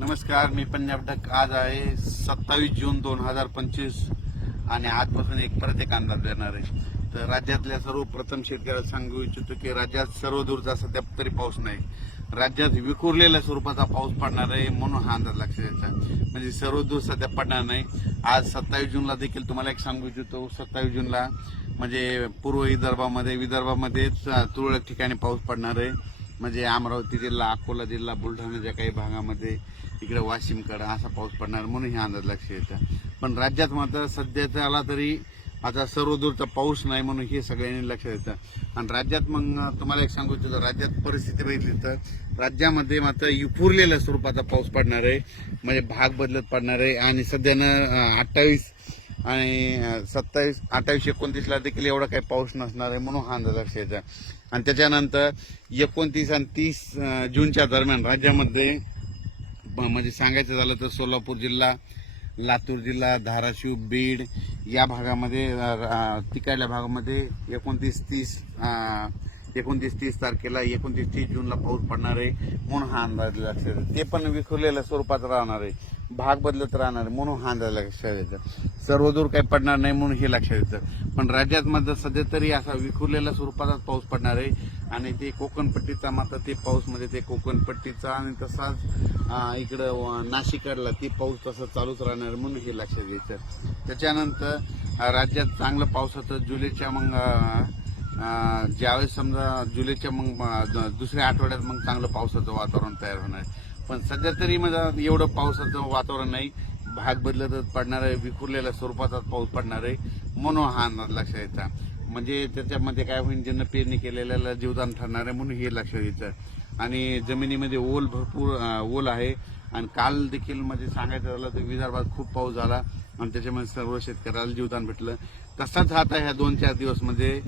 नमस्कार मी पंजाब डक आज आहे सत्तावीस जून दोन हजार पंचवीस आणि आजपासून एक परत एक अंदाज देणार आहे. तर राज्यातल्या सर्व प्रथम शेतकऱ्याला सांगू इच्छितो की राज्यात सर्व दूरचा सध्या तरी पाऊस नाही. राज्यात विखुरलेल्या स्वरूपाचा पाऊस पडणार आहे म्हणून हा अंदाज लक्षात द्यायचा म्हणजे सर्व दूर सध्या पडणार नाही. आज सत्तावीस जूनला देखील तुम्हाला एक सांगू इच्छितो. सत्तावीस जूनला म्हणजे पूर्व विदर्भामध्ये विदर्भामध्ये तुरळक ठिकाणी पाऊस पडणार आहे. म्हणजे अमरावती जिल्हा अकोला जिल्हा बुलढाण्याच्या काही भागामध्ये इकडे वाशिमकडे असा पाऊस पडणार म्हणून हे अंदाज लक्ष येतं. पण राज्यात मात्र सध्याचा आला तरी आता सर्वदूरचा पाऊस नाही म्हणून हे सगळ्यांनी लक्षात येतं आणि राज्यात मग तुम्हाला एक सांगू इच्छितो राज्यात परिस्थिती बघितली तर राज्यामध्ये मात्र युपुरलेल्या स्वरूपाचा पाऊस पडणार आहे. म्हणजे भाग बदलत पडणार आहे. आणि सध्यानं अठ्ठावीस आणि सत्तावीस अठ्ठावीस एकोणतीसला देखील एवढा काही पाऊस नसणार आहे म्हणून हा अंदाज लक्ष येतं आणि त्याच्यानंतर एकोणतीस आणि तीस जूनच्या दरम्यान राज्यामध्ये म्हणजे सांगायचं झालं तर सोलापूर जिल्हा लातूर जिल्हा धाराशिव बीड या भागामध्ये अं, तिकडल्या भागामध्ये एकोणतीस तीस एकोणतीस तीस तारखेला एकोणतीस तीस जूनला पाऊस पडणार आहे म्हणून हा अंदाज लक्षात ते पण विखुरलेल्या स्वरूपात राहणार आहे. भाग बदलत राहणार आहे म्हणून हा लक्षात येतं. सर्वदूर काही पडणार नाही म्हणून हे लक्षात येतं. पण राज्यात मात्र सध्या तरी असा विखुरलेल्या स्वरूपाचाच पाऊस पडणार आहे. आणि ते कोकणपट्टीचा मात्र ते पाऊसमध्ये ते कोकणपट्टीचा आणि तसाच इकडं व- नाशिकडला ते पाऊस तसं चालूच राहणार आहे म्हणून हे लक्षात घ्यायचं त्याच्यानंतर राज्यात चांगलं पावसाचं जुलैच्या मग ज्यावेळेस समजा जुलैच्या मग दुसऱ्या आठवड्यात मग चांगलं पावसाचं वातावरण तयार होणार आहे. पण सध्या तरी माझा एवढं पावसाचं वातावरण नाही. भाग बदलतच पडणार आहे विखुरलेल्या स्वरूपाचा पाऊस पडणार आहे म्हणून हा अंदाज लक्षात यायचा म्हणजे त्याच्यामध्ये काय होईल ज्यांना पेरणी केलेल्याला जीवदान ठरणार आहे म्हणून हे लक्षात यायचं आणि जमिनीमध्ये ओल भरपूर ओल आहे. आणि काल देखील म्हणजे सांगायचं झालं तर विदर्भात खूप पाऊस झाला. आणि त्याच्यामुळे सर्व शेतकऱ्याला जीवदान भेटलं. तसाच आता ह्या दोन चार दिवस म्हणजे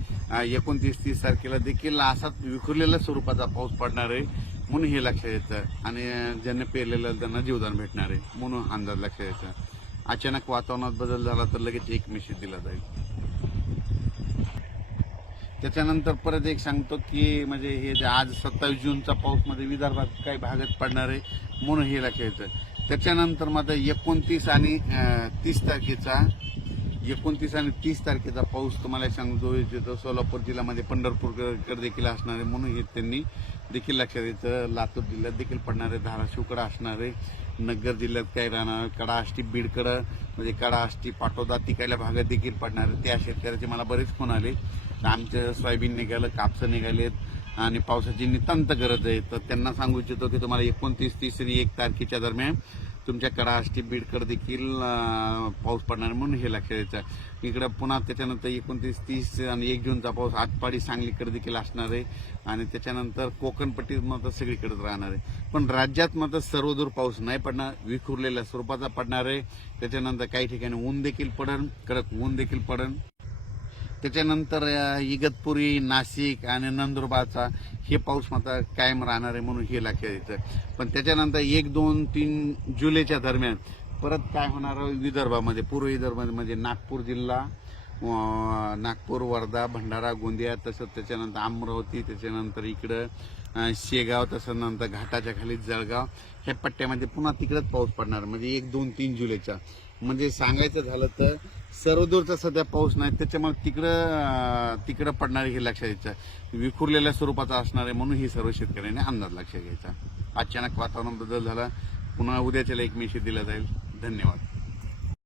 एकोणतीस तीस तारखेला देखील असाच विखुरलेल्या स्वरूपाचा पाऊस पडणार आहे. म्हणून हे लक्षात येतं आणि ज्यांनी पेरलेलं त्यांना जीवदान भेटणार आहे म्हणून अंदाज लक्षात येतं अचानक वातावरणात बदल झाला तर लगेच एक मेसेज दिला जाईल. त्याच्यानंतर परत एक सांगतो की म्हणजे हे जे आज सत्तावीस जूनचा पाऊसमध्ये विदर्भात काही भागात पडणार आहे म्हणून हे लक्षात येतं त्याच्यानंतर मात्र एकोणतीस आणि तीस तारखेचा एकोणतीस आणि तीस तारखेचा पाऊस तुम्हाला सांगतो इच्छितो सोलापूर जिल्ह्यामध्ये पंढरपूरकडे देखील असणार आहे म्हणून हे त्यांनी देखील लक्षात येतं. लातूर जिल्ह्यात देखील पडणार आहे असणारे असणार आहे नगर जिल्ह्यात काही राहणार कडा आष्टी बीडकडं म्हणजे कडा आष्टी पाटोदा तिकडल्या भागात देखील पडणार आहे त्या शेतकऱ्याचे मला बरेच फोन आले. आमचं सोयाबीन निघालं कापसं निघालेत आणि पावसाची नितांत गरज आहे. तर त्यांना सांगू इच्छितो की तुम्हाला एकोणतीस तीस आणि एक तारखेच्या दरम्यान तुमच्या कडा आष्टी बीडकडे देखील पाऊस पडणार आहे म्हणून हे लक्षात द्यायचं. इकडं पुन्हा त्याच्यानंतर एकोणतीस तीस आणि एक जूनचा पाऊस आटपाडी सांगलीकडे देखील असणार आहे. आणि त्याच्यानंतर कोकणपट्टीत मात्र सगळीकडेच राहणार आहे. पण राज्यात मात्र सर्वदूर पाऊस नाही पडणार विखुरलेल्या स्वरूपाचा पडणार आहे. त्याच्यानंतर काही ठिकाणी ऊन देखील पडन कडक ऊन देखील पडन. त्याच्यानंतर इगतपुरी नाशिक आणि नंदुरबारचा हे पाऊस मात्र कायम राहणार आहे म्हणून हे लक्षात येतं. पण त्याच्यानंतर एक दोन तीन जुलैच्या दरम्यान परत काय होणार विदर्भामध्ये? पूर्व विदर्भामध्ये म्हणजे नागपूर जिल्हा नागपूर वर्धा भंडारा गोंदिया तसंच त्याच्यानंतर अमरावती त्याच्यानंतर इकडं शेगाव तसं नंतर घाटाच्या खाली जळगाव ह्या पट्ट्यामध्ये पुन्हा तिकडंच पाऊस पडणार. म्हणजे एक दोन तीन जुलैचा. म्हणजे सांगायचं झालं तर सर्वदूरचा सध्या पाऊस नाही. त्याच्यामुळे तिकडं तिकडं पडणार हे लक्षात घ्यायचं विखुरलेल्या स्वरूपाचा असणार आहे म्हणून ही सर्व शेतकऱ्यांनी अंदाज लक्षात घ्यायचा अचानक वातावरण बदल झाला. पुन्हा उद्याच्याला एक मेसेज दिला जाईल. धन्यवाद.